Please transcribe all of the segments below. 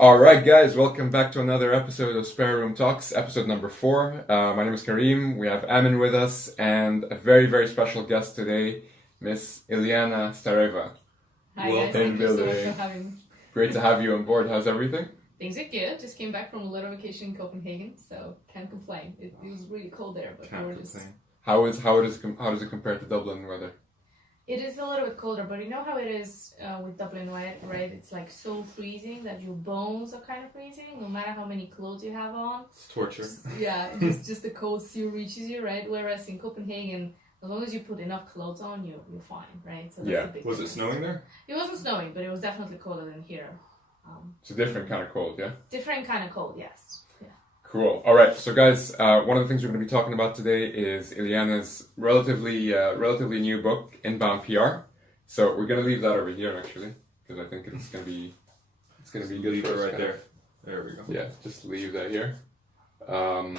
All right, guys, welcome back to another episode of Spareroom Talks, episode number 4. My name is Kareem. We have Amin with us and a very, very special guest today, Miss Iliyana Stareva. Hi guys, thank you so much for having me. Great to have you on board. How's everything? Things are good. Just came back from a little vacation in Copenhagen, so can't complain. It was really cold there, but gorgeous. How does it compare to Dublin weather? It is a little bit colder, but you know how it is with Dublin, right? It's like so freezing that your bones are kind of freezing, no matter how many clothes you have on. It's torture. Just the cold still reaches you, right? Whereas in Copenhagen, as long as you put enough clothes on, you're fine, right? So that's the big Was difference. it snowing there? It wasn't snowing, but it was definitely colder than here. It's a different kind of cold, yeah? Different kind of cold, yes. Yeah. Cool. All right. So, guys, one of the things we're going to be talking about today is Iliyana's relatively new book, Inbound PR. So we're going to leave that over here, actually, because I think it's going to be good. Leave for it us, right kind of. there. There we go. Yeah, just leave that here.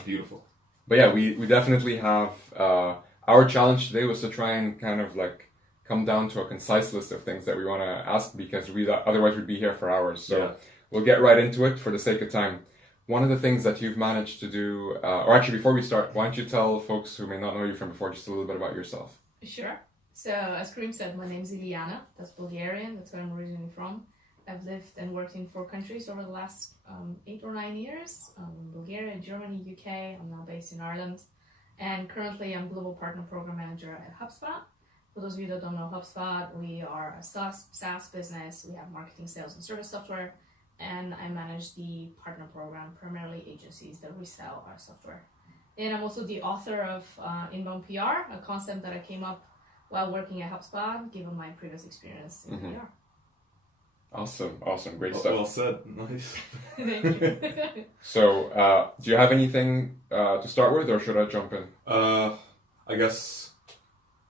Beautiful. But yeah, we definitely have our challenge today was to try and kind of like come down to a concise list of things that we want to ask because otherwise we'd be here for hours. So we'll get right into it for the sake of time. One of the things that you've managed to do, or actually before we start, why don't you tell folks who may not know you from before just a little bit about yourself? Sure. So as Kareem said, my name's Iliyana. That's Bulgarian. That's where I'm originally from. I've lived and worked in 4 countries over the last 8 or 9 years. Bulgaria, Germany, UK. I'm now based in Ireland. And currently I'm Global Partner Program Manager at Hubspot. For those of you that don't know Hubspot, we are a SaaS business. We have marketing, sales, and service software. And I manage the partner program, primarily agencies that resell our software. And I'm also the author of Inbound PR, a concept that I came up while working at HubSpot, given my previous experience in PR. Awesome, great stuff. Well said, nice. Thank you. So, do you have anything to start with, or should I jump in? I guess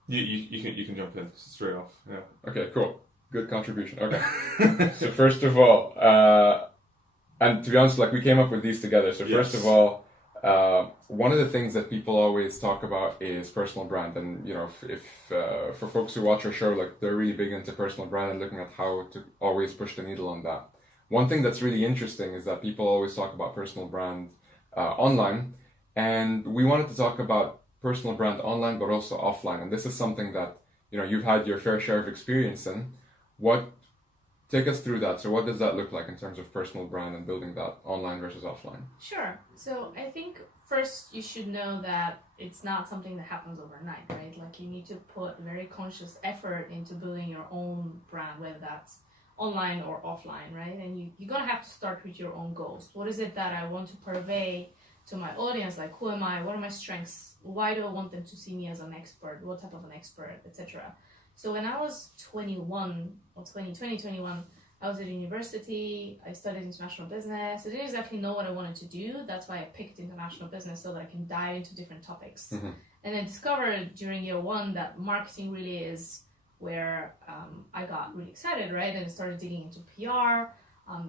you can jump in straight off. Yeah. Okay, cool. Good contribution. Okay. So first of all, and to be honest, like we came up with these together. So first of all, one of the things that people always talk about is personal brand, and you know, if for folks who watch our show, like they're really big into personal brand and looking at how to always push the needle on that. One thing that's really interesting is that people always talk about personal brand online, and we wanted to talk about personal brand online, but also offline. And this is something that you've had your fair share of experience in. Take us through that. So what does that look like in terms of personal brand and building that online versus offline? Sure. So I think first you should know that it's not something that happens overnight, right? Like you need to put very conscious effort into building your own brand, whether that's online or offline, right? And you're going to have to start with your own goals. What is it that I want to purvey to my audience? Like, who am I? What are my strengths? Why do I want them to see me as an expert? What type of an expert, etc.? So when I was 21, I was at university. I studied international business. I didn't exactly know what I wanted to do. That's why I picked international business so that I can dive into different topics. Mm-hmm. And I discovered during year 1 that marketing really is where I got really excited, right? And I started digging into PR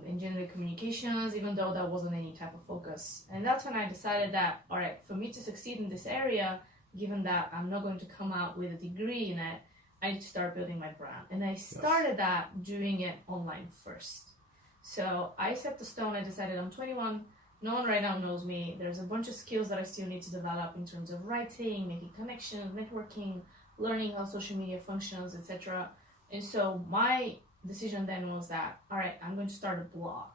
and general communications, even though that wasn't any type of focus. And that's when I decided that, all right, for me to succeed in this area, given that I'm not going to come out with a degree in it, I need to start building my brand. And I started that doing it online first. So I set the stone. I decided I'm 21. No one right now knows me. There's a bunch of skills that I still need to develop in terms of writing, making connections, networking, learning how social media functions, etc. And so my decision then was that, all right, I'm going to start a blog.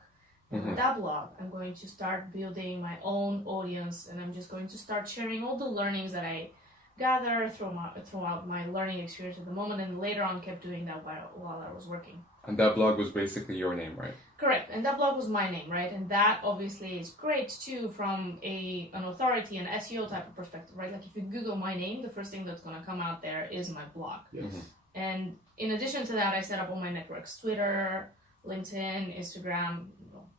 And with that blog, I'm going to start building my own audience, and I'm just going to start sharing all the learnings that I gather throughout my learning experience at the moment, and later on kept doing that while I was working. And that blog was basically your name, right? Correct. And that blog was my name, right? And that obviously is great too from an authority and SEO type of perspective, right? Like if you Google my name, the first thing that's going to come out there is my blog. Yes. And in addition to that, I set up all my networks, Twitter, LinkedIn, Instagram,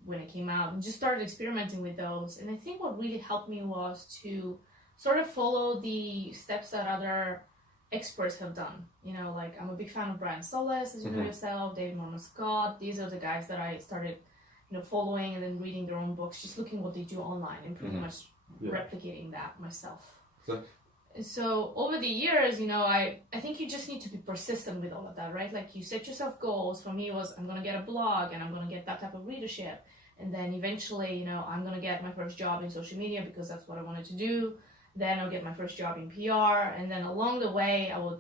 when it came out, and just started experimenting with those. And I think what really helped me was to sort of follow the steps that other experts have done. Like I'm a big fan of Brian Solis, as you know yourself, David Norman Scott. These are the guys that I started, following and then reading their own books, just looking what they do online and pretty much replicating that myself. So over the years, I think you just need to be persistent with all of that, right? Like you set yourself goals. For me, it was I'm going to get a blog and I'm going to get that type of readership. And then eventually, you know, I'm going to get my first job in social media because that's what I wanted to do. Then I'll get my first job in PR. And then along the way, I would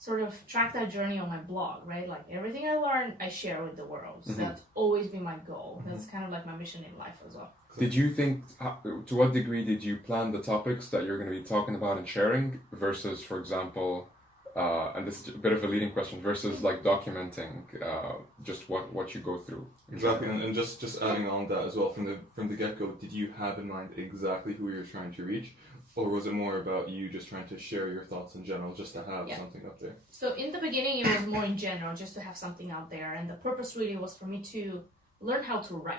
sort of track that journey on my blog, right? Like everything I learn, I share with the world. So that's always been my goal. That's kind of like my mission in life as well. Did you think, to what degree did you plan the topics that you're going to be talking about and sharing versus, for example, and this is a bit of a leading question, versus like documenting just what you go through? Exactly, and just adding on that as well, from the get-go, did you have in mind exactly who you're trying to reach? Or was it more about you just trying to share your thoughts in general, just to have something up there? So in the beginning, it was more in general, just to have something out there. And the purpose really was for me to learn how to write.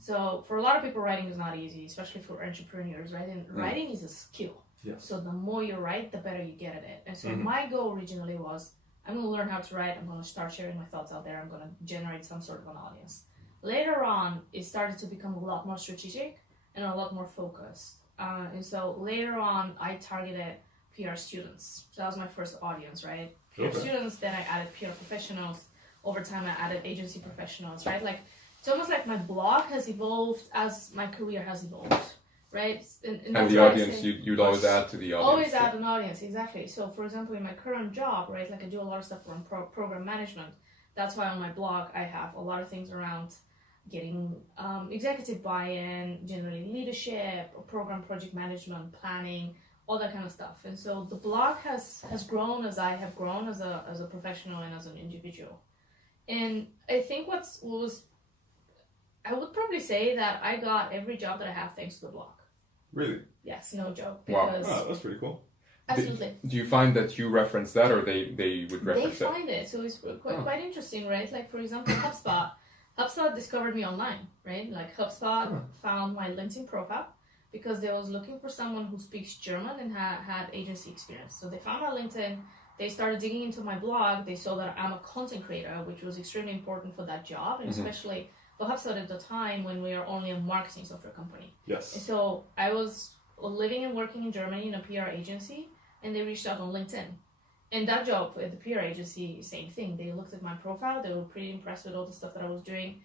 So for a lot of people, writing is not easy, especially for entrepreneurs, right? And writing is a skill. Yes. So the more you write, the better you get at it. And so my goal originally was, I'm going to learn how to write. I'm going to start sharing my thoughts out there. I'm going to generate some sort of an audience. Later on, it started to become a lot more strategic and a lot more focused. And so later on, I targeted PR students. So that was my first audience, right? PR students, then I added PR professionals. Over time, I added agency professionals, right? Like, it's almost like my blog has evolved as my career has evolved, right? And the audience, you'd always add to the audience. Always add an audience, exactly. So, for example, in my current job, right, like I do a lot of stuff around program management. That's why on my blog, I have a lot of things around getting executive buy-in, generating leadership, program project management, planning, all that kind of stuff. And so the blog has grown as I have grown as a professional and as an individual. And I think I would probably say that I got every job that I have thanks to the blog. Really? Yes, no joke. Wow. That's pretty cool. Absolutely. Do you find that you reference that, or they would reference They find it, so it's quite interesting, right? Like, for example, HubSpot. HubSpot discovered me online, right? Like, HubSpot found my LinkedIn profile because they was looking for someone who speaks German and had agency experience. So they found my LinkedIn. They started digging into my blog. They saw that I'm a content creator, which was extremely important for that job, and especially for HubSpot at the time when we were only a marketing software company. Yes. And so I was living and working in Germany in a PR agency, and they reached out on LinkedIn. And that job at the PR agency, same thing. They looked at my profile. They were pretty impressed with all the stuff that I was doing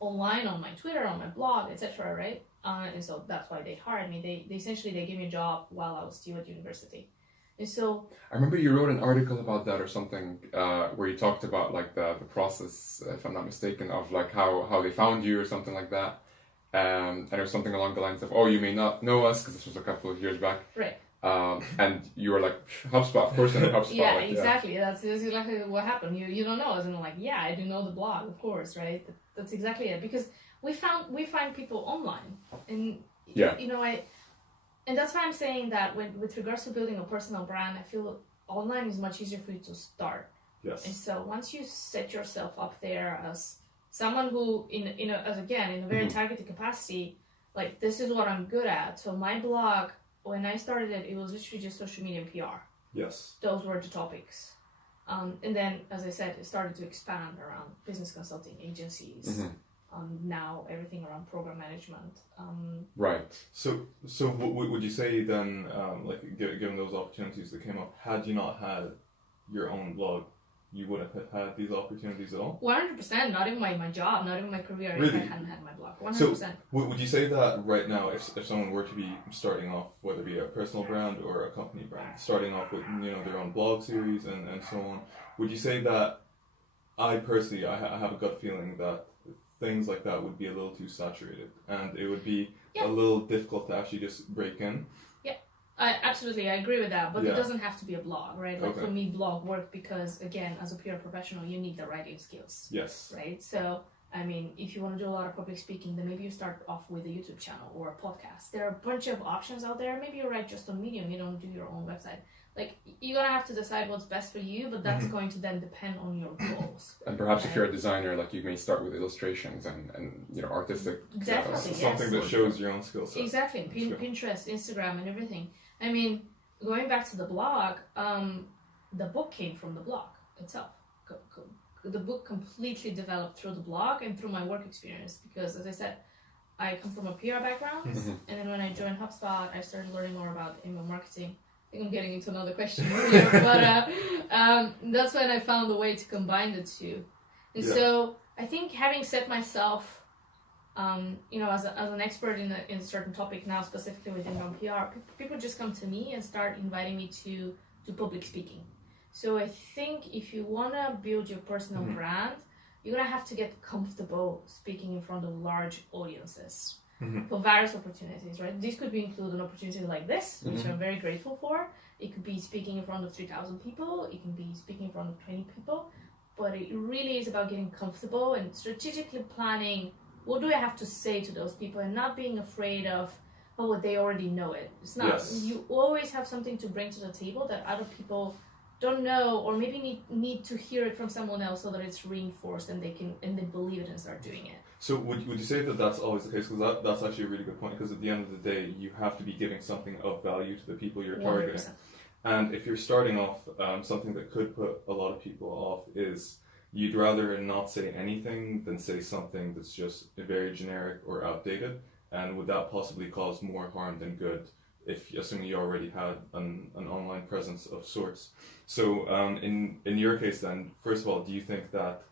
online, on my Twitter, on my blog, etc. Right? And so that's why they hired me. They essentially gave me a job while I was still at university. And so I remember you wrote an article about that or something, where you talked about like the process, if I'm not mistaken, of like how they found you or something like that. And it was something along the lines of, oh, you may not know us, because this was a couple of years back. Right. And you were like, HubSpot, of course I know HubSpot. Yeah, like, exactly. Yeah. That's exactly what happened. You don't know us, and I'm like, yeah, I do know the blog, of course, right? That's exactly it. Because we find people online, and you know, and that's why I'm saying that with regards to building a personal brand, I feel online is much easier for you to start. Yes. And so once you set yourself up there as someone who, in a very targeted capacity, like, this is what I'm good at. So my blog, when I started it, it was literally just social media and PR. Yes. Those were the topics. And then, as I said, it started to expand around business consulting agencies. Now everything around program management. Right. So would you say then, like, given those opportunities that came up, had you not had your own blog, you wouldn't have had these opportunities at all? 100%. Not even my job, not even my career, really? If I hadn't had my blog. 100%. So would you say that right now, if someone were to be starting off, whether it be a personal brand or a company brand, starting off with, you know, their own blog series and so on, would you say that I have a gut feeling that things like that would be a little too saturated, and it would be a little difficult to actually just break in? Absolutely, I agree with that, but it doesn't have to be a blog, right? Like, for me, blog worked because, again, as a PR professional, you need the writing skills. Yes. Right? So, I mean, if you want to do a lot of public speaking, then maybe you start off with a YouTube channel or a podcast. There are a bunch of options out there. Maybe you write just on Medium, you don't do your own website. Like, you're going to have to decide what's best for you, but that's going to then depend on your goals. And perhaps if you're a designer, like, you may start with illustrations and you know, artistic. Definitely, something that shows your own skill set. Exactly. Pinterest, Instagram, and everything. I mean, going back to the blog, the book came from the blog itself. The book completely developed through the blog and through my work experience, because, as I said, I come from a PR background, and then when I joined HubSpot, I started learning more about email marketing. I think I'm getting into another question here, but that's when I found a way to combine the two. And so I think having set myself as an expert in a certain topic now, specifically with inbound PR, people just come to me and start inviting me to public speaking. So I think if you want to build your personal brand, you're going to have to get comfortable speaking in front of large audiences for various opportunities, right? This could include an opportunity like this, which I'm very grateful for. It could be speaking in front of 3,000 people. It can be speaking in front of 20 people. But it really is about getting comfortable and strategically planning, what do I have to say to those people, and not being afraid of, they already know it. It's not. Yes. You always have something to bring to the table that other people don't know, or maybe need to hear it from someone else so that it's reinforced and they believe it and start doing it. So would you say that that's always the case? Because that's actually a really good point, because at the end of the day, you have to be giving something of value to the people you're targeting. 100%. And if you're starting off, something that could put a lot of people off is you'd rather not say anything than say something that's just very generic or outdated. And would that possibly cause more harm than good, assuming you already had an online presence of sorts? So in your case then, first of all, do you think that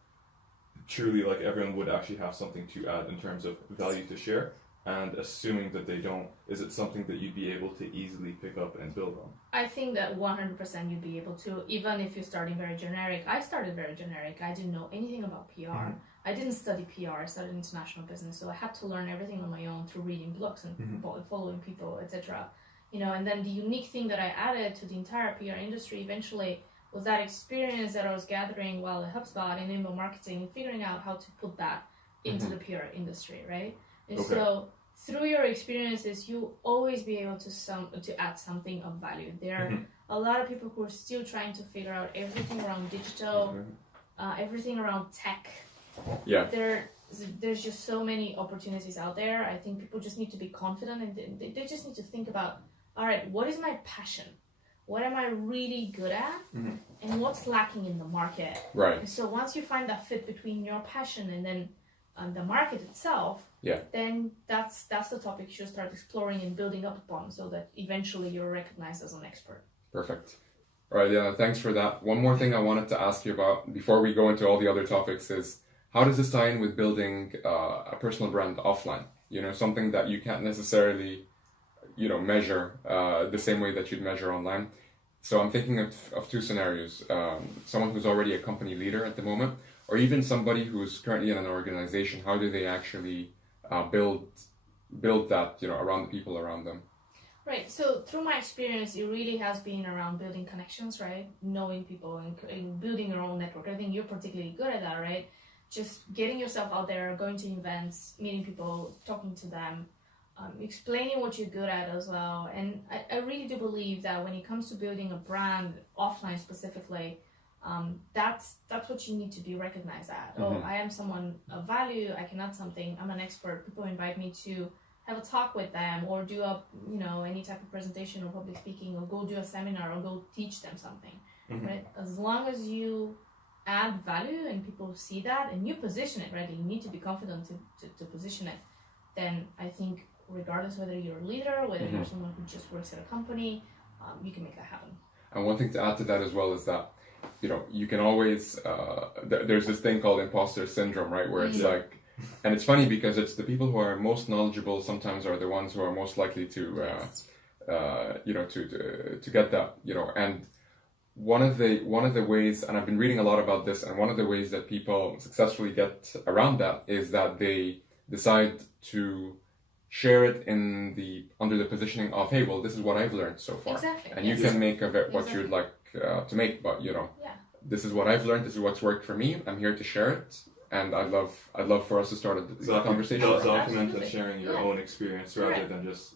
truly like everyone would actually have something to add in terms of value to share? And assuming that they don't, is it something that you'd be able to easily pick up and build on? I think that 100% you'd be able to, even if you're starting very generic. I started very generic. I didn't know anything about PR. I didn't study PR. I studied international business, so I had to learn everything on my own through reading books and following people, etc. And then the unique thing that I added to the entire PR industry eventually was that experience that I was gathering while at Hubspot in inbound marketing and figuring out how to put that into the PR industry, right? And so through your experiences, you always be able to add something of value. There are a lot of people who are still trying to figure out everything around digital, everything around tech. Yeah. There's just so many opportunities out there. I think people just need to be confident, and they just need to think about, all right, what is my passion? What am I really good at? And what's lacking in the market? Right. And so once you find that fit between your passion and then the market itself, then that's the topic you should start exploring and building up upon, so that eventually you're recognized as an expert. Perfect. All right, yeah, thanks for that. One more thing I wanted to ask you about before we go into all the other topics is, how does this tie in with building a personal brand offline? Something that you can't necessarily, measure the same way that you'd measure online. So I'm thinking of two scenarios. Someone who's already a company leader at the moment, or even somebody who's currently in an organization. How do they actually build that, around the people around them? Right. So through my experience, it really has been around building connections, right? Knowing people and building your own network. I think you're particularly good at that, right? Just getting yourself out there, going to events, meeting people, talking to them, explaining what you're good at as well. And I really do believe that when it comes to building a brand offline specifically, that's what you need to be recognized at. Oh, I am someone of value. I can add something. I'm an expert. People invite me to have a talk with them, or do any type of presentation or public speaking, or go do a seminar, or go teach them something. Right? As long as you add value and people see that, and you position it right, and you need to be confident to position it, then I think regardless whether you're a leader, whether you're someone who just works at a company, you can make that happen. And one thing to add to that as well is that, you can always, there's this thing called imposter syndrome, right? Where it's like, and it's funny because it's the people who are most knowledgeable sometimes are the ones who are most likely to, to get that, and one of the ways, and I've been reading a lot about this, and one of the ways that people successfully get around that is that they decide to share it under the positioning of, hey, well, this is what I've learned so far. Exactly. And you can make of it what you'd like to make, but this is what I've learned, this is what's worked for me, I'm here to share it, and I'd love for us to start a conversation. Document and sharing your own experience rather than just,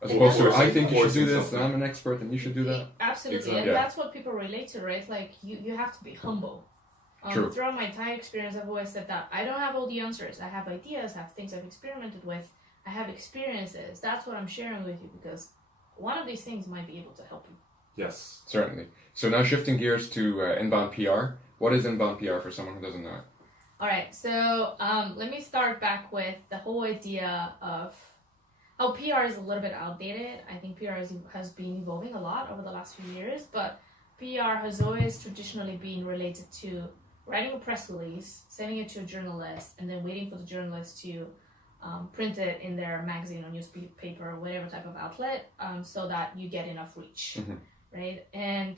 as opposed to, I think you should do this, and I'm an expert, and you should do that. Absolutely, exactly. And that's what people relate to, right? Like, you have to be humble. True. Throughout my entire experience, I've always said that I don't have all the answers. I have ideas, I have things I've experimented with, I have experiences. That's what I'm sharing with you, because one of these things might be able to help you. Yes. Certainly. So now shifting gears to inbound PR. What is inbound PR for someone who doesn't know it? All right, so let me start back with the whole idea of how PR is a little bit outdated. I think PR has been evolving a lot over the last few years, but PR has always traditionally been related to writing a press release, sending it to a journalist, and then waiting for the journalist to print it in their magazine or newspaper or whatever type of outlet, so that you get enough reach, right? And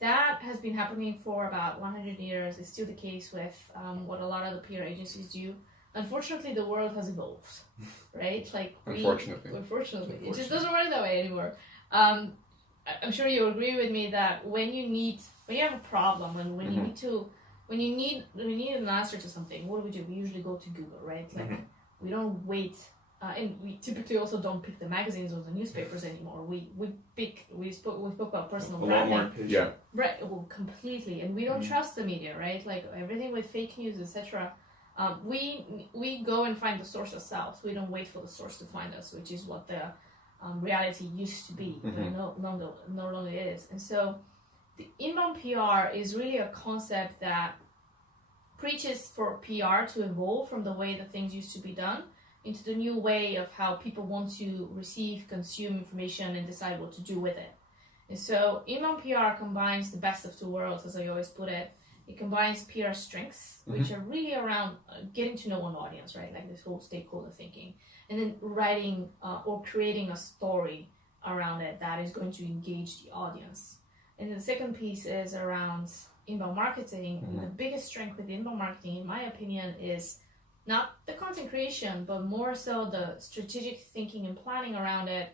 that has been happening for about 100 years. It's still the case with what a lot of the PR agencies do. Unfortunately, the world has evolved, right? Like unfortunately, it just doesn't work that way anymore. I'm sure you agree with me that when you have a problem and when you need an answer to something, what do? We usually go to Google, right? Like we don't wait, and we typically also don't pick the magazines or the newspapers anymore. We spoke about personal branding. A lot more patient. Right, well, completely, and we don't trust the media, right? Like everything with fake news, etc. We go and find the source ourselves. We don't wait for the source to find us, which is what the reality used to be, but no longer is. And so the inbound PR is really a concept that preaches for PR to evolve from the way that things used to be done into the new way of how people want to receive, consume information, and decide what to do with it. And so inbound PR combines the best of two worlds, as I always put it. It combines PR strengths, which are really around getting to know an audience, right? Like this whole stakeholder thinking. And then writing or creating a story around it that is going to engage the audience. And the second piece is around inbound marketing. And the biggest strength with inbound marketing, in my opinion, is not the content creation, but more so the strategic thinking and planning around it,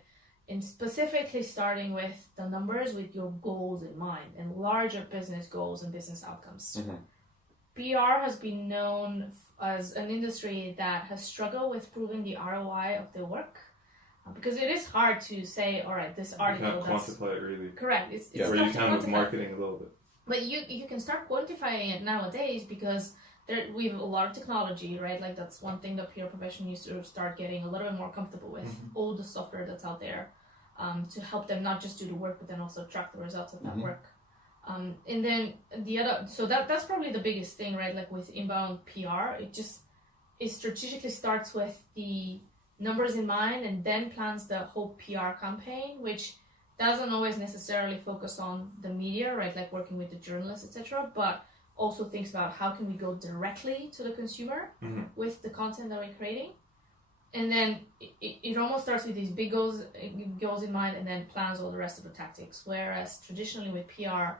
and specifically starting with the numbers with your goals in mind and larger business goals and business outcomes. PR has been known as an industry that has struggled with proving the ROI of their work, because it is hard to say, all right, this article... You can't quantify it really. Correct. It's where you can with marketing a little bit. But you can start quantifying it nowadays because we have a lot of technology, right? Like that's one thing the PR profession needs to start getting a little bit more comfortable with. All the software that's out there to help them not just do the work, but then also track the results of that work. And then the other, so that's probably the biggest thing, right? Like with inbound PR, it strategically starts with the numbers in mind and then plans the whole PR campaign, which doesn't always necessarily focus on the media, right? Like working with the journalists, etc., but also thinks about how can we go directly to the consumer with the content that we're creating. And then it almost starts with these big goals in mind and then plans all the rest of the tactics. Whereas traditionally with PR,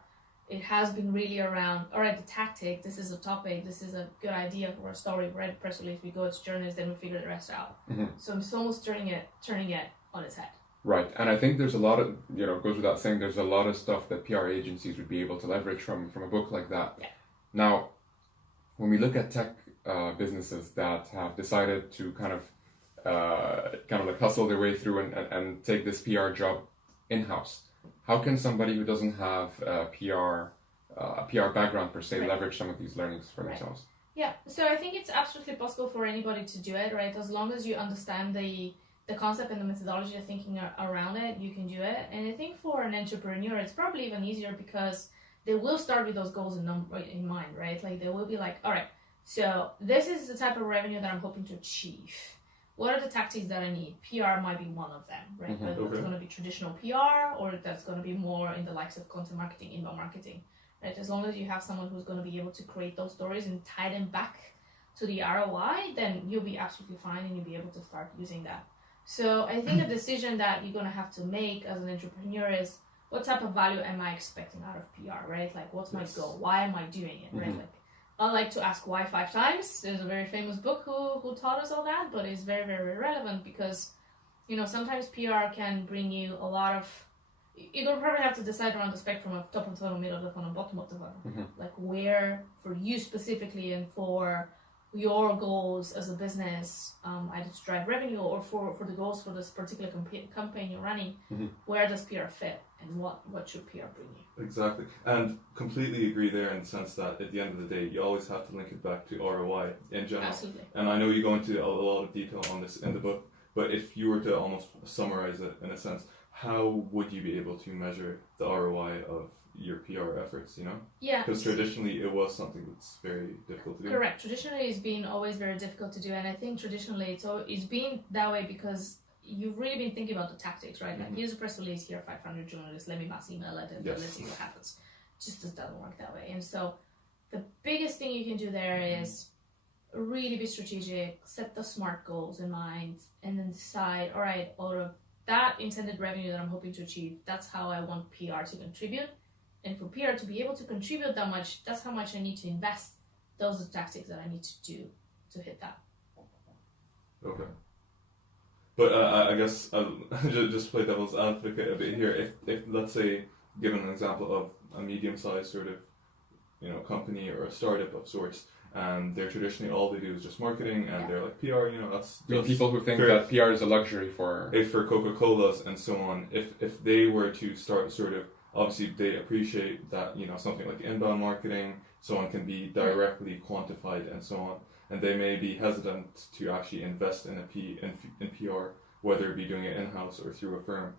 it has been really around, all right, the tactic, this is a topic, this is a good idea for a story, we write a press release, we go to journalists, then we figure the rest out. So it's almost turning it on its head. Right, and I think there's a lot of, goes without saying, there's a lot of stuff that PR agencies would be able to leverage from a book like that. Yeah. Now, when we look at tech businesses that have decided to kind of like hustle their way through and take this PR job in-house, how can somebody who doesn't have a PR background per se leverage some of these learnings for themselves? Yeah, so I think it's absolutely possible for anybody to do it, right? As long as you understand the concept and the methodology of thinking around it, you can do it. And I think for an entrepreneur, it's probably even easier because they will start with those goals in mind, right? Like they will be like, all right, so this is the type of revenue that I'm hoping to achieve. What are the tactics that I need? PR might be one of them, right? Whether it's going to be traditional PR or that's going to be more in the likes of content marketing, inbound marketing, right? As long as you have someone who's going to be able to create those stories and tie them back to the ROI, then you'll be absolutely fine and you'll be able to start using that. So I think a decision that you're going to have to make as an entrepreneur is, what type of value am I expecting out of PR, right? Like, what's my goal? Why am I doing it, right? Like, I like to ask why 5 times. There's a very famous book who taught us all that, but it's very, very relevant because, sometimes PR can bring you a lot of, you're going to probably have to decide around the spectrum of top of the funnel, middle of the funnel, bottom of the funnel. Like where, for you specifically and for your goals as a business, either to drive revenue or for the goals for this particular campaign you're running, where does PR fit and what should PR bring you? Exactly, and completely agree there in the sense that at the end of the day, you always have to link it back to ROI in general. Absolutely. And I know you go into a lot of detail on this in the book, but if you were to almost summarize it in a sense, how would you be able to measure the ROI of your PR efforts, Yeah. Because traditionally it was something that's very difficult to do. Correct. Traditionally it's been always very difficult to do, and I think traditionally it's been that way because you've really been thinking about the tactics, right? Like here's a press release, here are 500 journalists, let me mass email it and let's see what happens. It just doesn't work that way. And so the biggest thing you can do there is really be strategic, set the SMART goals in mind, and then decide, all right, out of that intended revenue that I'm hoping to achieve, that's how I want PR to contribute. And for PR to be able to contribute that much, that's how much I need to invest. Those are the tactics that I need to do to hit that. Okay. But I guess just to play devil's advocate a bit here, if let's say, given an example of a medium-sized sort of, company or a startup of sorts, and they're traditionally all they do is just marketing, and they're like PR, that's people who think that PR is a luxury for Coca-Colas and so on. If they were to start sort of, obviously they appreciate that something like inbound marketing, so on, can be directly quantified and so on. And they may be hesitant to actually invest in in PR, whether it be doing it in-house or through a firm.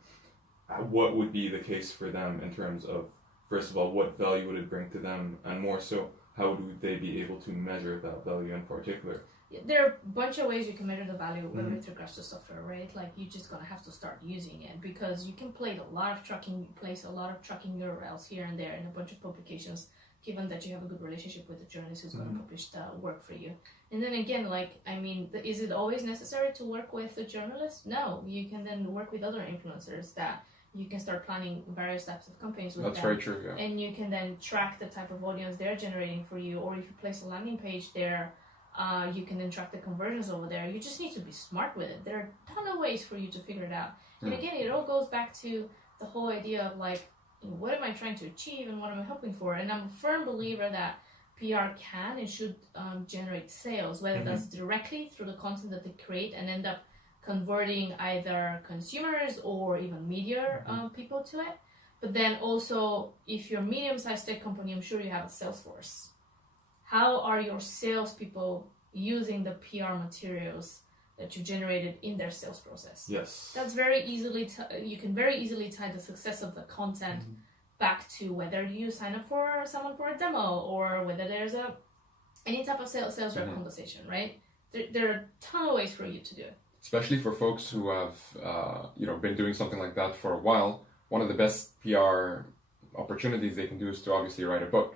What would be the case for them in terms of, first of all, what value would it bring to them, and more so, how would they be able to measure that value in particular? There are a bunch of ways you can measure the value with regards to software, right? Like, you're just gonna have to start using it, because you can place a lot of tracking URLs here and there in a bunch of publications, given that you have a good relationship with the journalist who's going to publish the work for you. And then again, is it always necessary to work with a journalist? No, you can then work with other influencers that you can start planning various types of campaigns with. That's very true, yeah. And you can then track the type of audience they're generating for you, or if you place a landing page there, you can then track the conversions over there. You just need to be smart with it. There are a ton of ways for you to figure it out. And again, it all goes back to the whole idea of what am I trying to achieve and what am I hoping for? And I'm a firm believer that PR can and should generate sales, whether that's directly through the content that they create and end up converting either consumers or even media people to it. But then also, if you're a medium-sized tech company, I'm sure you have a sales force. How are your salespeople using the PR materials that you generated in their sales process? Yes. That's very easily, you can very easily tie the success of the content back to whether you sign up for someone for a demo, or whether there's any type of sales rep conversation, right? There are a ton of ways for you to do it. Especially for folks who have been doing something like that for a while. One of the best PR opportunities they can do is to obviously write a book.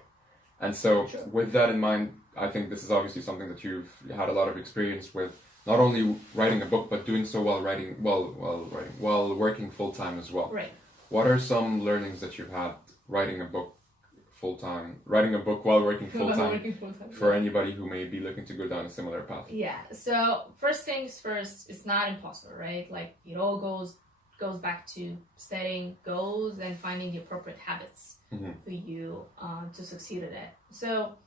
And so with that in mind, I think this is obviously something that you've had a lot of experience with, not only writing a book, but doing so while working full-time as well. Right. What are some learnings that you've had writing a book while working full-time for anybody who may be looking to go down a similar path? Yeah, so first things first, it's not impossible, right? It all goes back to setting goals and finding the appropriate habits for you to succeed at it. So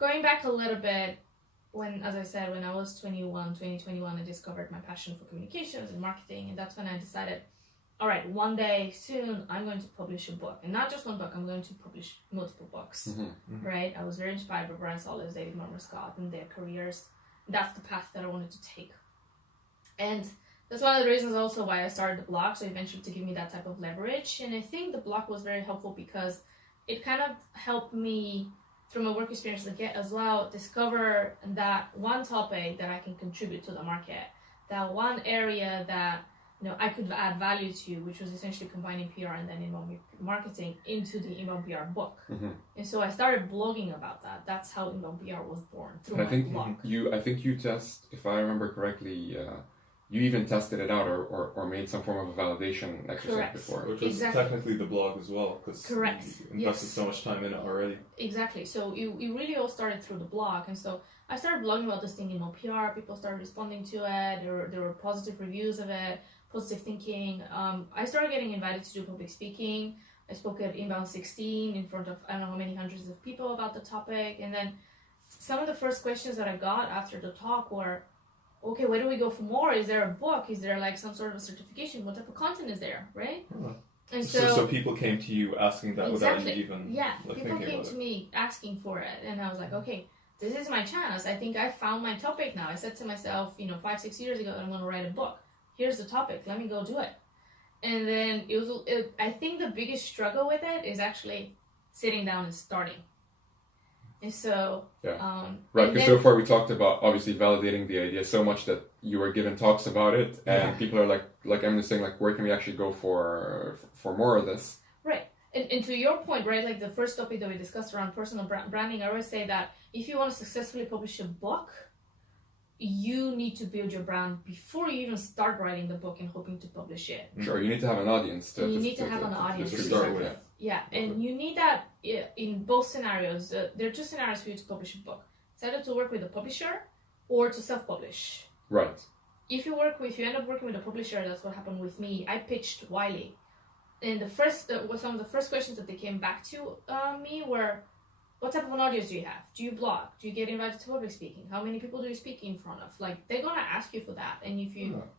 going back a little bit, when I was 2021, I discovered my passion for communications and marketing, and that's when I decided, all right, one day soon I'm going to publish a book, and not just one book, I'm going to publish multiple books, right? I was very inspired by Brian Solis, David Marmor Scott, and their careers. That's the path that I wanted to take. And that's one of the reasons also why I started the blog, so eventually to give me that type of leverage. And I think the blog was very helpful because it kind of helped me, through my work experience as well, discover that one topic that I can contribute to the market, that one area that I could add value to, which was essentially combining PR and then inbound marketing into the inbound PR book. And so I started blogging about that. That's how inbound PR was born, through my blog. I think you if I remember correctly, you even tested it out or made some form of a validation exercise before. Which was technically the blog as well, because you invested so much time in it already. Exactly. So it really all started through the blog. And so I started blogging about this thing in PR. People started responding to it. There were positive reviews of it, positive thinking. I started getting invited to do public speaking. I spoke at Inbound 16 in front of I don't know how many hundreds of people about the topic. And then some of the first questions that I got after the talk were, okay, where do we go for more? Is there a book? Is there some sort of a certification? What type of content is there, right? And so people came to you asking that without you even people came to me asking for it, and I was like, okay, this is my chance. I think I found my topic now. I said to myself, 5-6 years ago, I'm going to write a book. Here's the topic. Let me go do it. And then I think the biggest struggle with it is actually sitting down and starting. And so, right, because so far we talked about obviously validating the idea so much that you were given talks about it, and people are like Emily's saying, where can we actually go for more of this? Right, and to your point, right, the first topic that we discussed around personal branding, I always say that if you want to successfully publish a book, you need to build your brand before you even start writing the book and hoping to publish it. Sure, you need to have an audience. You need to have an audience. to start with. Yeah, and you need that in both scenarios. There are two scenarios for you to publish a book. It's either to work with a publisher or to self-publish. Right. If you end up working with a publisher, that's what happened with me. I pitched Wiley, and some of the first questions that they came back to me were, what type of an audience do you have? Do you blog? Do you get invited to public speaking? How many people do you speak in front of? Like, they're gonna ask you for that, and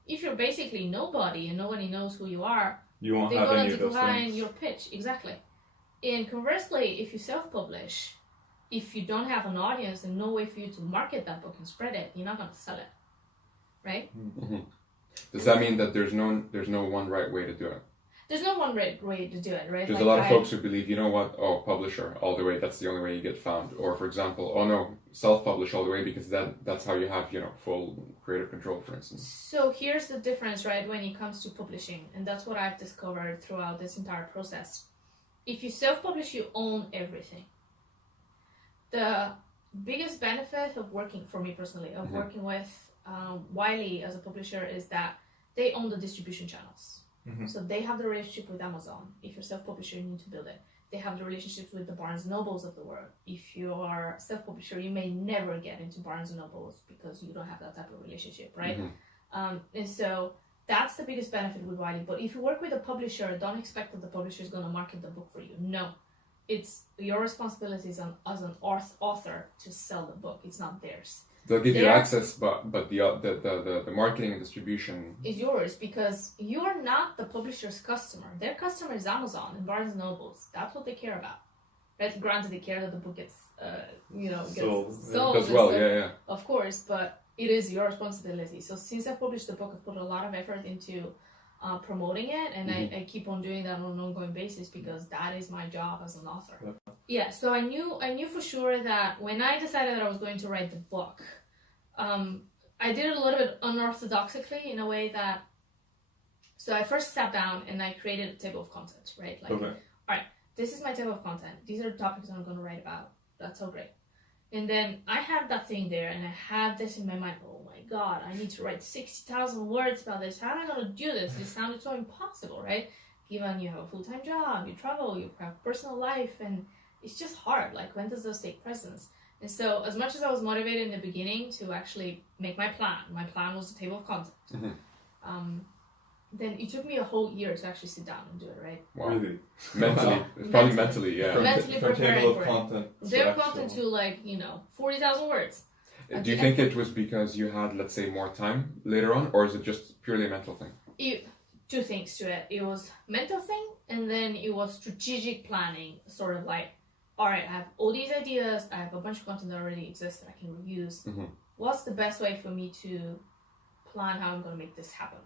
if you're basically nobody and nobody knows who you are, You won't they're have gonna any of those decline things. your pitch. Exactly. And conversely, if you self-publish, if you don't have an audience and no way for you to market that book and spread it, you're not gonna sell it, right? Mm-hmm. Does that mean that there's no one right way to do it? There's no one right way to do it, right? There's a lot of folks who believe, you know what, publisher all the way, that's the only way you get found. Or for example, self-publish all the way because that's how you have, full creative control, for instance. So here's the difference, right, when it comes to publishing, and that's what I've discovered throughout this entire process. If you self-publish, you own everything. The biggest benefit of working, for me personally, of working with Wiley as a publisher is that they own the distribution channels. Mm-hmm. So they have the relationship with Amazon. If you're self-publisher, you need to build it. They have the relationships with the Barnes & Nobles of the world. If you are self-publisher, you may never get into Barnes & Nobles because you don't have that type of relationship, right? Mm-hmm. And so that's the biggest benefit with Wiley. But if you work with a publisher, don't expect that the publisher is going to market the book for you. No. It's your responsibility as an author to sell the book. It's not theirs. They'll give you access, but the marketing and distribution is yours because you are not the publisher's customer. Their customer is Amazon and Barnes & Nobles. That's what they care about. Right? Granted, they care that the book gets sold as well. Yeah. Of course, but it is your responsibility. So since I published the book, I've put a lot of effort into promoting it, and I keep on doing that on an ongoing basis because that is my job as an author. Yeah, so I knew for sure that when I decided that I was going to write the book, I did it a little bit unorthodoxically in a way that, so I first sat down and I created a table of content, right? Like, all right, this is my table of content. These are the topics I'm going to write about. That's so great. And then I had that thing there and I had this in my mind. Oh my God, I need to write 60,000 words about this. How am I going to do this? It sounded so impossible, right? Given you have a full-time job, you travel, you have personal life, and it's just hard. Like, when does those take precedence? And so as much as I was motivated in the beginning to actually make my plan was the table of content. Then it took me a whole year to actually sit down and do it, right? Wow. Really? Mentally. It's probably mentally, yeah. Mentally preparing table for of content. Table of content to 40,000 words. Do you think it was because you had, let's say, more time later on, or is it just purely a mental thing? Two things to it. It was mental thing, and then it was strategic planning, sort of like, all right, I have all these ideas, I have a bunch of content that already exists that I can reuse. What's the best way for me to plan how I'm going to make this happen?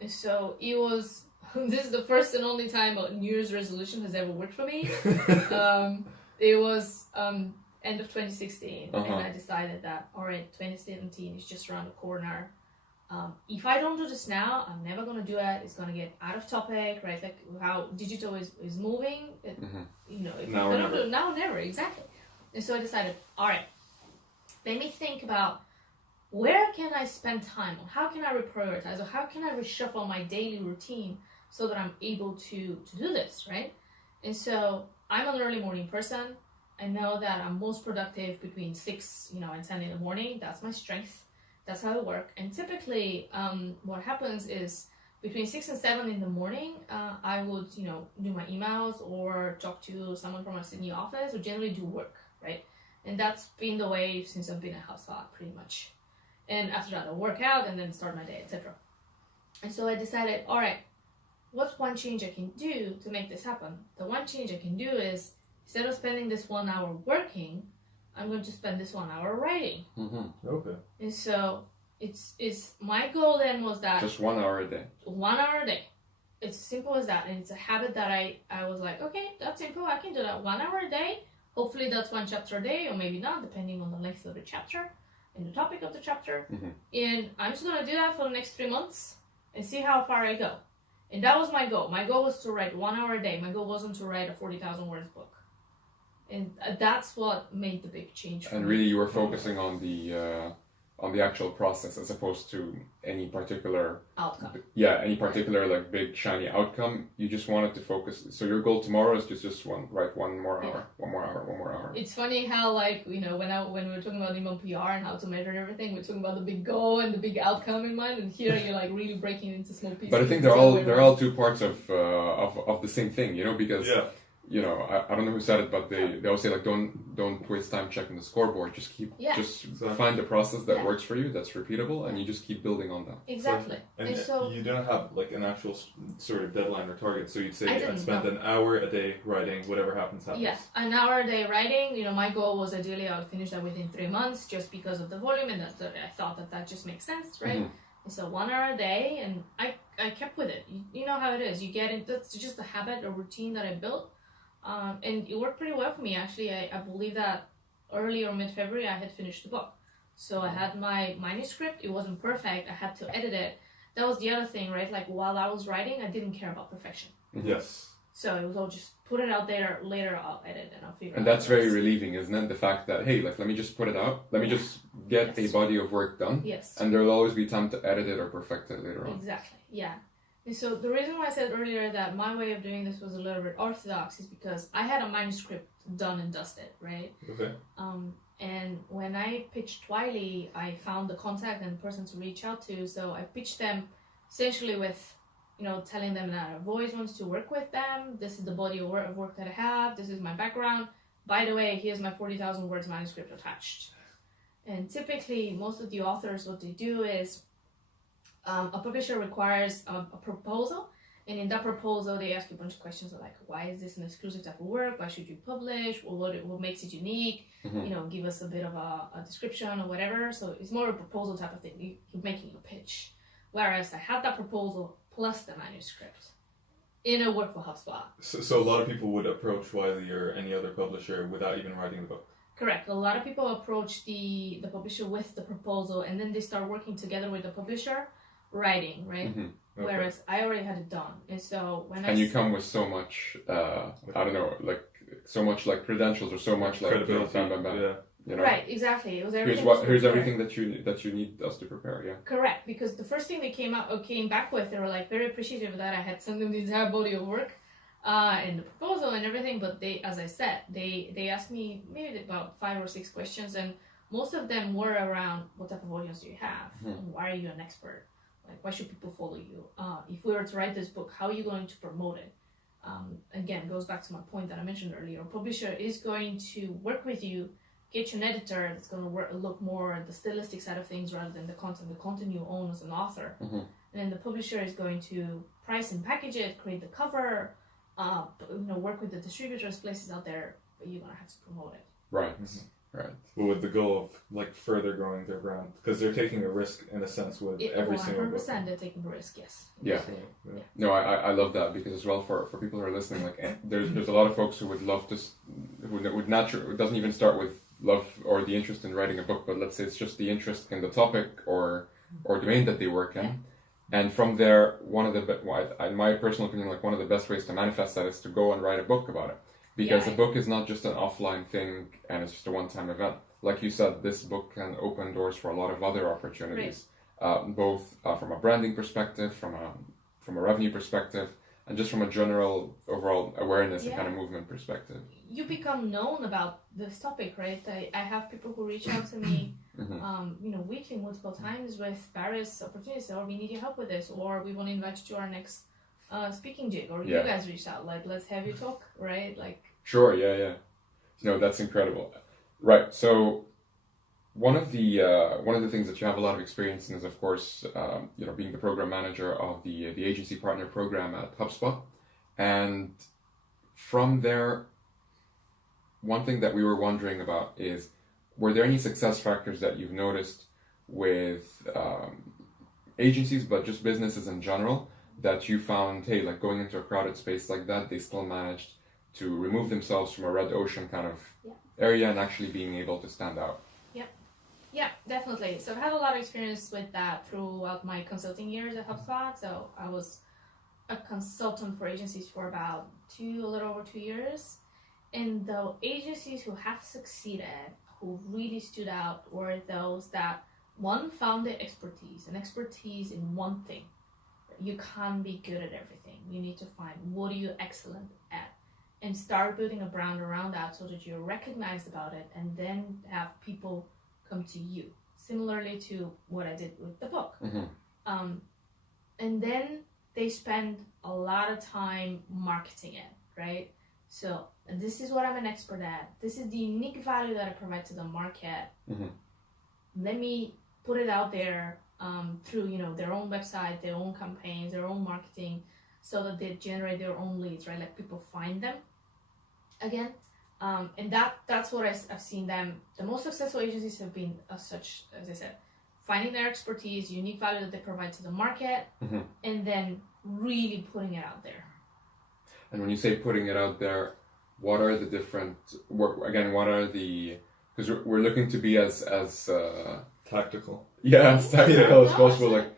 And so it was, this is the first and only time a New Year's resolution has ever worked for me. It was end of 2016, and I decided that, all right, 2017 is just around the corner. If I don't do this now, I'm never going to do it. It's going to get out of topic, right? Like how digital is moving. Now or never, exactly. And so I decided, all right, let me think about where can I spend time on? How can I reprioritize? Or how can I reshuffle my daily routine so that I'm able to do this, right? And so I'm an early morning person. I know that I'm most productive between 6, and 10 in the morning. That's my strength. That's how I work. And typically, what happens is between 6 and 7 in the morning, I would, do my emails or talk to someone from our Sydney office or generally do work, right? And that's been the way since I've been at Hubspot, pretty much. And after that, I'll work out and then start my day, etc. And so I decided, all right, what's one change I can do to make this happen? The one change I can do is, instead of spending this 1 hour working, I'm going to spend this 1 hour writing. Okay. And so it's my goal then was that just 1 hour a day. 1 hour a day. It's as simple as that. And it's a habit that I was like, okay, that's simple. I can do that 1 hour a day. Hopefully that's one chapter a day, or maybe not, depending on the length of the chapter and the topic of the chapter. And I'm just going to do that for the next 3 months and see how far I go. And that was my goal. My goal was to write 1 hour a day. My goal wasn't to write a 40,000 words book. And that's what made the big change for me. And really you were focusing on the on the actual process as opposed to any particular outcome. any particular like big shiny outcome. You just wanted to focus. So your goal tomorrow is just one more hour, one more hour. It's funny how, like, you know, when we were talking about email PR and how to measure everything, we're talking about the big goal and the big outcome in mind, and here you're like really breaking into small pieces. But I think they're all two parts of the same thing, you know, because you know, I don't know who said it, but they always say like don't waste time checking the scoreboard. Just find the process that works for you, that's repeatable, and you just keep building on that. Exactly. So you didn't have like an actual sort of deadline or target, so you'd say I'd spend an hour a day writing, whatever happens. Yeah, an hour a day writing. You know, my goal was ideally I would finish that within 3 months, just because of the volume, and I thought that just makes sense, right? Mm-hmm. So 1 hour a day, and I kept with it. You know how it is. You get it. That's just a habit, a routine that I built. And it worked pretty well for me, actually. I believe that early or mid-February I had finished the book. So I had my manuscript. It wasn't perfect. I had to edit it. That was the other thing, right? Like, while I was writing, I didn't care about perfection. Yes. So it was all just put it out there. Later I'll edit and I'll figure it out. And that's very relieving, isn't it? The fact that, hey, like, let me just put it out. Let me just get a body of work done. Yes. And there'll always be time to edit it or perfect it later on. Exactly, yeah. And so the reason why I said earlier that my way of doing this was a little bit orthodox is because I had a manuscript done and dusted, right? Okay. And when I pitched Wiley, I found the contact and the person to reach out to. So I pitched them essentially with, you know, telling them that I've always wanted to work with them. This is the body of work that I have. This is my background. By the way, here's my 40,000 words manuscript attached. And typically, most of the authors, what they do is a publisher requires a proposal, and in that proposal they ask you a bunch of questions like, why is this an exclusive type of work, why should you publish, what makes it unique, you know, give us a bit of a description or whatever. So it's more a proposal type of thing. You're making a pitch, whereas I had that proposal plus the manuscript in a work for Hubspot. So a lot of people would approach Wiley or any other publisher without even writing the book. Correct. A lot of people approach the publisher with the proposal, and then they start working together with the publisher writing, right? Okay. Whereas I already had it done, and so when you come with so much, I don't know, like so much like credentials or so much like credibility, yeah. You know? Right, exactly. It was everything. Here's everything that you need us to prepare. Yeah. Correct, because the first thing they came back with, they were like very appreciative that I had sent them the entire body of work, and the proposal and everything. But they, as I said, they asked me maybe about 5 or 6 questions, and most of them were around what type of audience do you have, and why are you an expert? Like, why should people follow you? If we were to write this book, how are you going to promote it? Again, goes back to my point that I mentioned earlier. A publisher is going to work with you, get you an editor that's going to look more at the stylistic side of things rather than the content you own as an author. And then the publisher is going to price and package it, create the cover, work with the distributors, places out there, but you're going to have to promote it. Right. Right. But with the goal of like further growing their brand, because they're taking a risk in a sense with every single book. 100% they're taking a risk, yes. Yeah. No, I love that, because as well for people who are listening, like there's a lot of folks who would love to, who naturally doesn't even start with love or the interest in writing a book, but let's say it's just the interest in the topic or domain that they work in. Yeah. And from there, in my personal opinion, like one of the best ways to manifest that is to go and write a book about it. Because a book is not just an offline thing and it's just a one-time event. Like you said, this book can open doors for a lot of other opportunities, both from a branding perspective, from a revenue perspective, and just from a general overall awareness and kind of movement perspective. You become known about this topic, right? I have people who reach out to me, weekly, multiple times with various opportunities. Or we need your help with this, or we want to invite you to our next speaking gig, or you guys reached out, like, let's have you talk, right? Like, sure, yeah. No, that's incredible. Right. So one of the things that you have a lot of experience in is, of course, being the program manager of the agency partner program at HubSpot. And from there, one thing that we were wondering about is, were there any success factors that you've noticed with agencies, but just businesses in general, that you found, hey, like going into a crowded space like that, they still managed to remove themselves from a red ocean kind of area and actually being able to stand out? Yeah, definitely. So I've had a lot of experience with that throughout my consulting years at HubSpot. So I was a consultant for agencies for about a little over 2 years. And the agencies who have succeeded, who really stood out, were those that found the expertise, an expertise in one thing. You can't be good at everything. You need to find what are you excellent at, and start building a brand around that so that you're recognized about it, and then have people come to you. Similarly to what I did with the book. And then they spend a lot of time marketing it, right? So this is what I'm an expert at. This is the unique value that I provide to the market. Let me put it out there through, you know, their own website, their own campaigns, their own marketing, so that they generate their own leads, right? Like people find them again. And that's what I've seen them. The most successful agencies have been such, as I said, finding their expertise, unique value that they provide to the market, and then really putting it out there. And when you say putting it out there, what are the different, what are the, because we're looking to be as tactical. Yeah, as tactical as possible. Absolutely. Like,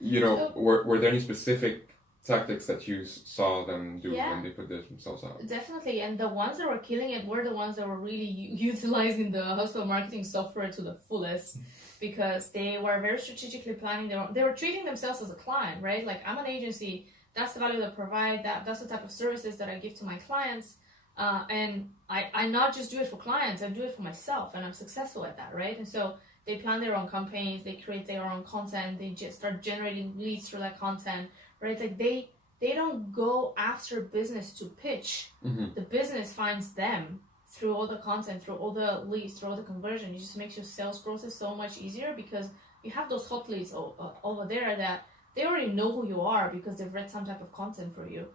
you know, were there any specific tactics that you saw them do when they put themselves out? Definitely, and the ones that were killing it were the ones that were really utilizing the Hubspot marketing software to the fullest, because they were very strategically planning their own. They were treating themselves as a client, right? Like, I'm an agency, that's the value that I provide, that's the type of services that I give to my clients, and I not just do it for clients, I do it for myself, and I'm successful at that, right? And so they plan their own campaigns, they create their own content, they just start generating leads through that content, right? Like they don't go after business to pitch. The business finds them through all the content, through all the leads, through all the conversion. It just makes your sales process so much easier, because you have those hot leads over there that they already know who you are because they've read some type of content for you,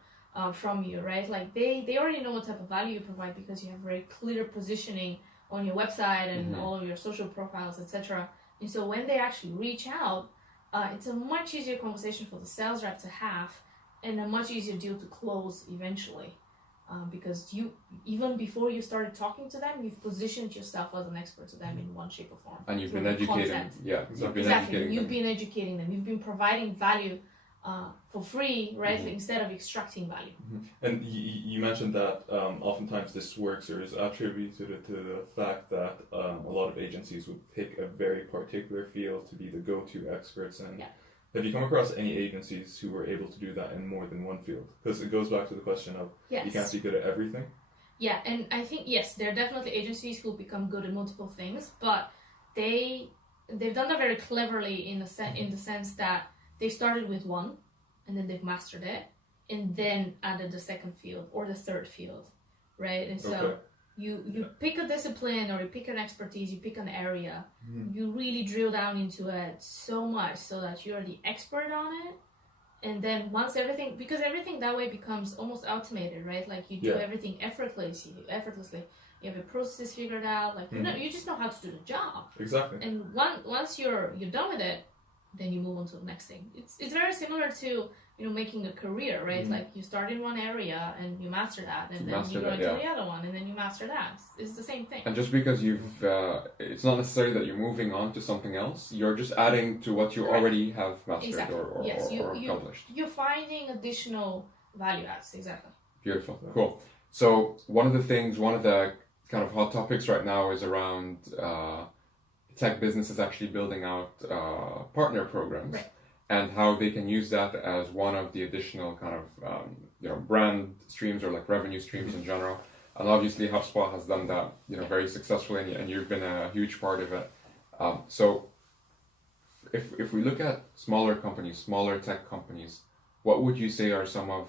from you, right? Like they already know what type of value you provide, because you have very clear positioning on your website and all of your social profiles, etc. And so when they actually reach out, it's a much easier conversation for the sales rep to have, and a much easier deal to close eventually, because you, even before you started talking to them, you've positioned yourself as an expert to them in one shape or form. And you've been educating, You've been educating them. You've been providing value for free, right? Instead of extracting value. And you mentioned that oftentimes this works or is attributed to the fact that a lot of agencies would pick a very particular field to be the go-to experts in. Have you come across any agencies who were able to do that in more than one field? Because it goes back to the question of you can't be good at everything. Yeah, and I think, yes, there are definitely agencies who become good at multiple things, but they've done that very cleverly in the sense that they started with one, and then they've mastered it, and then added the second field or the third field, right? And so you pick a discipline, or you pick an expertise, you pick an area, you really drill down into it so much so that you're the expert on it. And then once everything that way becomes almost automated, right? Like you do everything effortlessly. You have your processes figured out, like you just know how to do the job. Exactly. And once you're done with it, then you move on to the next thing. It's very similar to, you know, making a career, right? Like you start in one area and you master that, and then you go into the other one, and then you master that. It's the same thing. And just because you've, it's not necessarily that you're moving on to something else. You're just adding to what you already have mastered or accomplished. You're finding additional value adds. Exactly. Beautiful. Cool. So one of the kind of hot topics right now is around tech businesses actually building out partner programs, and how they can use that as one of the additional kind of brand streams or like revenue streams in general. And obviously HubSpot has done that very successfully, and you've been a huge part of it. So if we look at smaller companies, smaller tech companies, what would you say are some of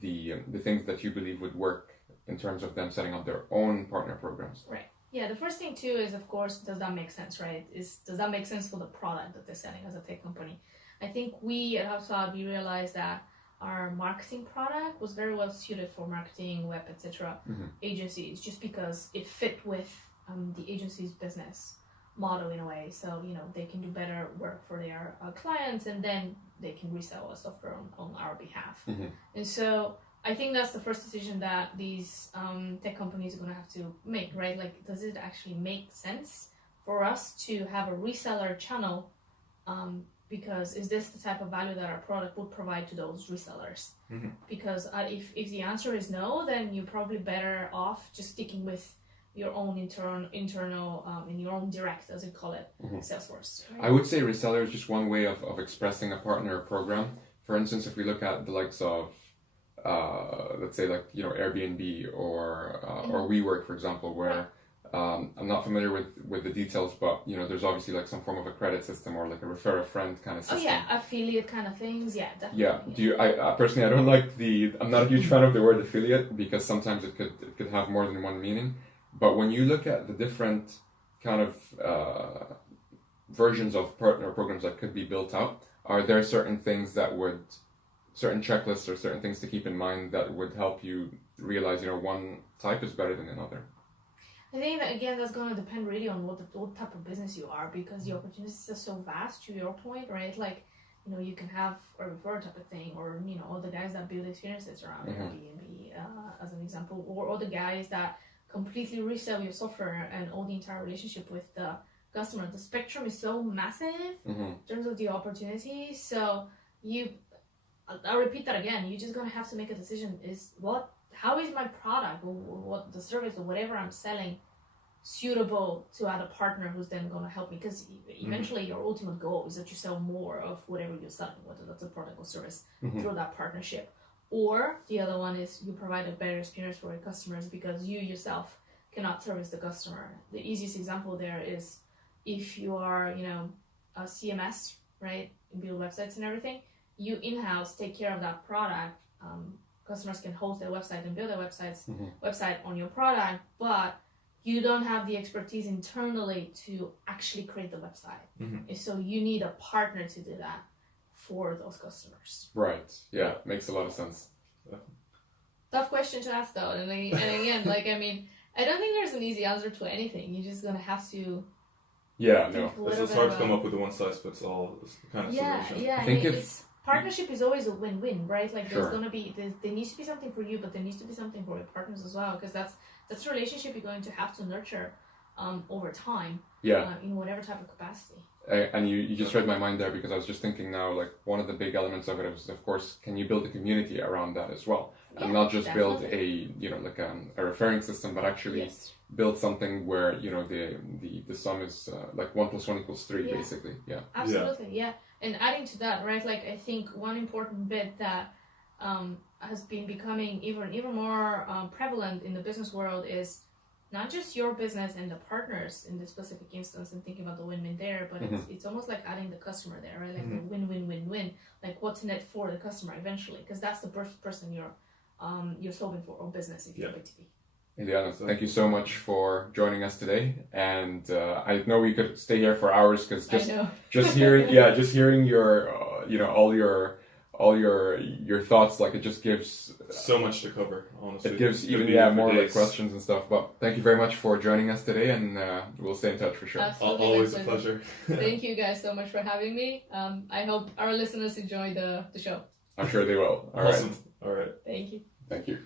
the things that you believe would work in terms of them setting up their own partner programs? Right. Yeah, the first thing too is, of course, does that make sense, right? Does that make sense for the product that they're selling as a tech company? I think we at HubSpot, we realized that our marketing product was very well suited for marketing, web, etc. agencies, just because it fit with the agency's business model in a way. So, they can do better work for their clients, and then they can resell our software on our behalf. And so I think that's the first decision that these tech companies are going to have to make, right? Like, does it actually make sense for us to have a reseller channel? Because is this the type of value that our product would provide to those resellers? Because if the answer is no, then you're probably better off just sticking with, your own internal in your own direct, as you call it, sales force. Right? I would say reseller is just one way of expressing a partner program. For instance, if we look at the likes of, let's say like, Airbnb or WeWork, for example, where I'm not familiar with the details, but there's obviously like some form of a credit system or like a refer a friend kind of system. Oh yeah, affiliate kind of things. Yeah, definitely. Yeah. Do you? I personally, I don't like I'm not a huge fan of the word affiliate because sometimes it could have more than one meaning. But when you look at the different kind of versions of partner programs that could be built out, are there certain checklists or certain things to keep in mind that would help you realize, one type is better than another? I think that again, that's going to depend really on what type of business you are, because the opportunities are so vast. To your point, right? Like, you can have a referral type of thing, or all the guys that build experiences around Airbnb, as an example, or all the guys that completely resell your software and own the entire relationship with the customer. The spectrum is so massive in terms of the opportunities. So I'll repeat that again. You're just gonna have to make a decision. How is my product or what the service or whatever I'm selling suitable to add a partner who's then going to help me? Because eventually your ultimate goal is that you sell more of whatever you're selling, whether that's a product or service, through that partnership. Or the other one is you provide a better experience for your customers because you yourself cannot service the customer. The easiest example there is if you are, a CMS, right? You build websites and everything. You in-house take care of that product. Customers can host their website and build their website on your product, but you don't have the expertise internally to actually create the website. So you need a partner to do that for those customers. Right. Yeah, makes a lot of sense. Tough question to ask though, and again, I don't think there's an easy answer to anything. You're just gonna have to. Yeah, no. It's hard to come up with a one-size-fits-all kind of solution. Yeah. I think partnership is always a win-win, right? Like Sure. there's gonna be there needs to be something for you, but there needs to be something for your partners as well, because that's a relationship you're going to have to nurture over time. In whatever type of capacity. And you just read my mind there, because I was just thinking now, like one of the big elements of it is, of course, can you build a community around that as well, and not just build a like a referring system, but actually build something where the sum is like 1 + 1 = 3, basically. Yeah. Absolutely, yeah. And adding to that, right? Like I think one important bit that has been becoming even more prevalent in the business world is not just your business and the partners in this specific instance and thinking about the win-win there, but it's almost like adding the customer there, right? Like the win-win-win-win. Like what's in it for the customer eventually, because that's the person you're solving for, or business if you're B2B. Iliyana, thank you so much for joining us today, and I know we could stay here for hours, because just hearing your all your thoughts, like it just gives so much to cover, honestly. It gives even more like questions and stuff. But thank you very much for joining us today, and we'll stay in touch for sure. Absolutely, always a pleasure. Thank you guys so much for having me. I hope our listeners enjoy the show. I'm sure they will. Awesome. All right. Thank you. Thank you.